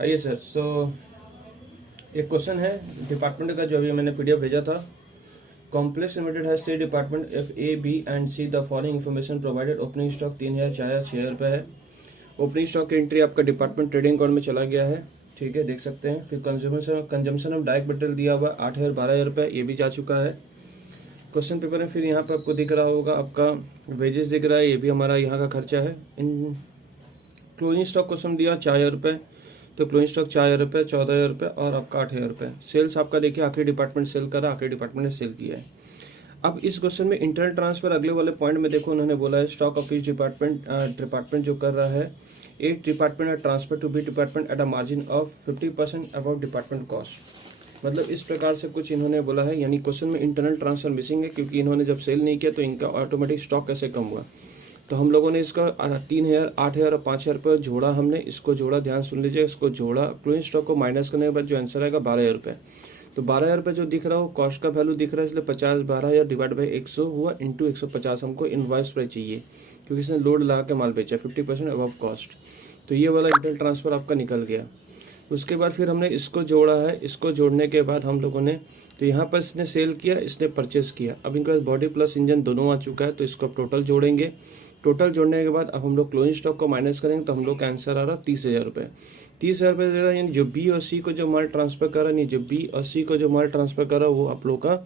आइए सर, एक क्वेश्चन है डिपार्टमेंट का जो अभी मैंने पीडीएफ भेजा था। कॉम्प्लेक्स लिमिटेड है state department F A B and C the following information provided. Opening stock 3,000, 4,000, 6,000 रुपये है। ओपनिंग स्टॉक की एंट्री आपका डिपार्टमेंट ट्रेडिंग अकाउंट में चला गया है, ठीक है, देख सकते हैं। फिर कंजम्पशन ऑफ डायरेक्ट मटेरियल दिया हुआ 8,000, 12,000 रुपये, ये भी जा चुका है क्वेश्चन पेपर में। फिर यहाँ पे आपको दिख रहा होगा आपका वेजेस दिख रहा है, ये भी हमारा यहाँ का खर्चा है। इन क्लोजिंग स्टॉक क्वेश्चन दिया 4,000 रुपये, तो क्लोजिंग स्टॉक 4,000 रुपये, 14,000 रुपये और आपका 8,000 रुपये। सेल्स आपका देखिए आखिरी डिपार्टमेंट सेल करा, आखिरी डिपार्टमेंट ने सेल किया है। अब इस क्वेश्चन में इंटरनल ट्रांसफर अगले वाले पॉइंट में देखो उन्होंने बोला है स्टॉक ऑफ ईच डिपार्टमेंट जो कर रहा है, एक डिपार्टमेंट है transfer to B department at a margin of 50% about department cost. मतलब इस प्रकार से कुछ इन्होंने बोला है, यानी क्वेश्चन में इंटरनल ट्रांसफर मिसिंग है क्योंकि इन्होंने जब सेल नहीं किया तो इनका ऑटोमेटिक स्टॉक कैसे कम हुआ। तो हम लोगों ने इसका 3,000, 8,000 और 5,000 रुपये जोड़ा, हमने इसको जोड़ा, ध्यान सुन लीजिए, इसको जोड़ा। क्लोजिंग स्टॉक को माइनस करने के बाद जो आंसर आएगा 12,000 रुपये। तो 12,000 रुपये जो दिख रहा हो कॉस्ट का वैल्यू दिख रहा है, इसलिए 12,000 डिवाइड बाई 100 हुआ इंटू 150 हमको इनवॉइस प्राइस चाहिए क्योंकि इसने लोड लगा के माल बेचा 50% अबव कॉस्ट। तो ये वाला इंटरनल ट्रांसफर आपका निकल गया। उसके बाद फिर हमने इसको जोड़ा है, इसको जोड़ने के बाद हम लोगों ने तो यहाँ पर इसने सेल किया, इसने परचेस किया। अब इनके पास बॉडी प्लस इंजन दोनों आ चुका है, तो इसको अब टोटल जोड़ेंगे। टोटल जोड़ने के बाद अब हम लोग क्लोजिंग स्टॉक को माइनस करेंगे तो हम लोग का आंसर आ रहा 30,000 रुपये। 30,000 रुपये दे रहा है, यानी जो बी और सी को जो माल ट्रांसफर कर रहा है, जो बी और सी को जो माल ट्रांसफर कर रहा है वो आप लोग का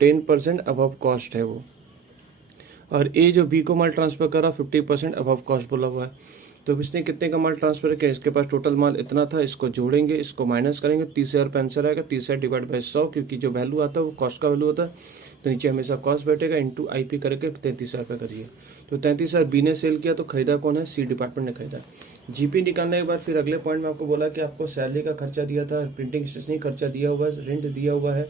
10% अबव कॉस्ट है वो, और ए जो बी को माल ट्रांसफर कर रहा 50% अबव कॉस्ट बोला हुआ है। तो इसने कितने का माल ट्रांसफर किया, इसके पास टोटल माल इतना था, इसको जोड़ेंगे, इसको माइनस करेंगे, 30,000 रुपये आंसर आएगा। 30,000 डिवाइड बाई 100 क्योंकि जो वैल्यू आता है वो कॉस्ट का वैल्यू होता है, तो नीचे हमेशा कॉस्ट बैठेगा इंटू IP करके 33,000 रुपये करिए। तो 33,000 बी ने सेल किया, तो खरीदा कौन है, सी डिपार्टमेंट ने खरीदा। GP निकालने के बाद फिर अगले पॉइंट में आपको बोला कि आपको सैलरी का खर्चा दिया था, प्रिंटिंग स्टेशनरी खर्चा दिया हुआ है, रेंट दिया हुआ है,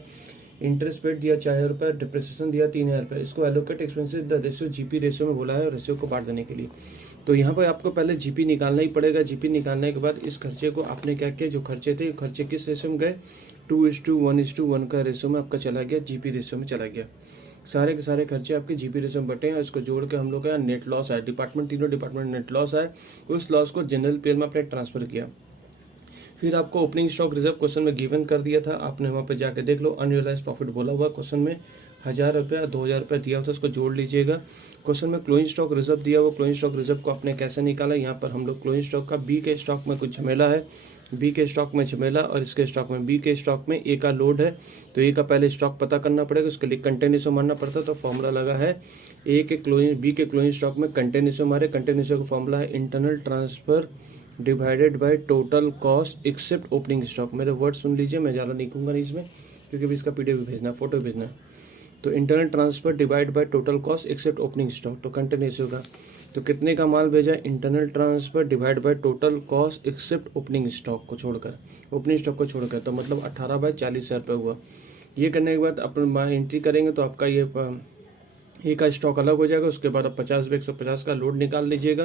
इंटरेस्ट पेड दिया 4,000 रुपये, डिप्रिसिएशन दिया 3,000 रुपये। इसको allocate expenses the ratio GP ratio में बोला है, रेशियो को बांट देने के लिए। तो यहाँ पर आपको पहले GP निकालना ही पड़ेगा। GP निकालने के बाद इस खर्चे को आपने क्या किया, जो खर्चे थे खर्चे किस रेशियो में गए, 2:1:1 का रेशियो में आपका चला गया, GP रेशियो में चला गया। सारे के सारे खर्चे आपके GP रेशियो में बटे हैं। इसको जोड़ के हम लोग का नेट लॉस आया, तीनों डिपार्टमेंट नेट लॉस आया, उस लॉस को जनरल पेयर में आपने ट्रांसफर किया। फिर आपको ओपनिंग स्टॉक रिजर्व क्वेश्चन में गिवन कर दिया था, आपने वहाँ पे जाके देख लो, अनरियलाइज प्रॉफिट बोला हुआ क्वेश्चन में 1,000 रुपये 2,000 रुपये दिया हुआ था, उसको जोड़ लीजिएगा। क्वेश्चन में क्लोजिंग स्टॉक रिजर्व दिया हुआ, क्लोजिंग स्टॉक रिजर्व को आपने कैसे निकाला, यहाँ पर हम लोग क्लोजिंग स्टॉक का बी के स्टॉक में कुछ झमेला है, बी के स्टॉक में झमेला और इसके स्टॉक में, बी के स्टॉक में ए का लोड है, तो ए का पहले स्टॉक पता करना पड़ेगा, उसके लिए कंटेनेसो मारना पड़ता है। तो फॉर्मूला लगा है बी के क्लोजिंग स्टॉक में कंटेनेसो मारे, कंटेनेसो का फॉर्मूला है internal transfer divided by total cost except opening stock. मेरे वर्ड सुन लीजिए, मैं ज़्यादा लिखूंगा नहीं इसमें क्योंकि भी इसका PDF भी भेजना, फोटो भेजना। तो internal transfer divide by total cost except opening stock, तो कंटेनेसो का तो कितने का माल भेजा, internal transfer divide by total cost except opening stock को छोड़कर, ओपनिंग स्टॉक को छोड़कर, तो मतलब 18/40,000 रुपये हुआ। ये करने के बाद अपन एंट्री करेंगे तो आपका ये ए का स्टॉक अलग हो जाएगा। उसके बाद आप 50/150 का लोड निकाल लीजिएगा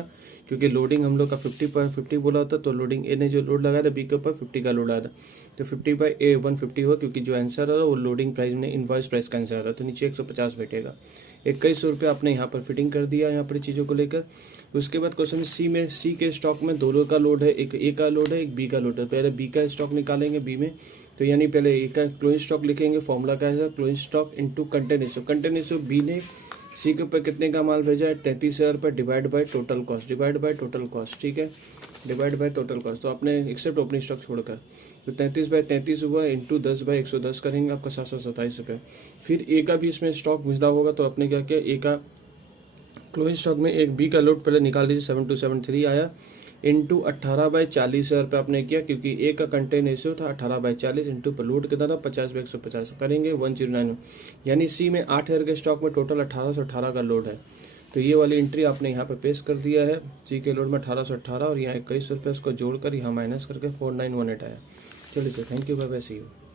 क्योंकि लोडिंग हम लोग का 50 बोला था, तो लोडिंग ए ने जो लोड लगाया था बी के ऊपर 50 का लोड आया था, तो 50/150 हुआ क्योंकि जो आंसर आ रहा है वो लोडिंग प्राइस में इनवॉइस प्राइस का आंसर आ रहा है, तो नीचे 150 बैठेगा। 2100 रुपये आपने यहाँ पर फिटिंग कर दिया यहाँ पर चीज़ों को लेकर। उसके बाद क्वेश्चन सी के स्टॉक में दोनों का लोड है, एक ए का लोड है, एक बी का लोड है। पहले बी का स्टॉक निकालेंगे बी में, तो यानी पहले ए का क्लोजिंग स्टॉक लिखेंगे, फॉर्मूला क्या है, क्लोजिंग स्टॉक इंटू कंटेनेसो बी ने सी के ऊपर कितने का माल भेजा है, 33,000 रुपये डिवाइड बाय टोटल कॉस्ट, ठीक है, डिवाइड बाय टोटल कॉस्ट। तो आपने एक्सेप्ट ओपनिंग स्टॉक छोड़कर, तो 33/33 हुआ इंटू 10/110 करेंगे, आपका 727 रुपये। फिर ए का भी इसमें स्टॉक मिलता होगा, तो आपने क्या किया, ए का क्लोजिंग स्टॉक में एक बी का लोड पहले निकाल दीजिए, 7273 आया इंटू 18/40,000 रुपये आपने किया क्योंकि ए का कंटेन रेशियो था 18/40 इंटू पर लोड कितना था 50/150 करेंगे 1009, यानी सी में 8,000 के स्टॉक में टोटल 1818 का लोड है। तो ये वाली एंट्री आपने यहाँ पे पेश कर दिया है, सी के लोड में 1818 और यहाँ 2100 रुपये इसको जोड़कर यहाँ माइनस करके 4918 आया। चलिए sir, thank you, bye bye, see you.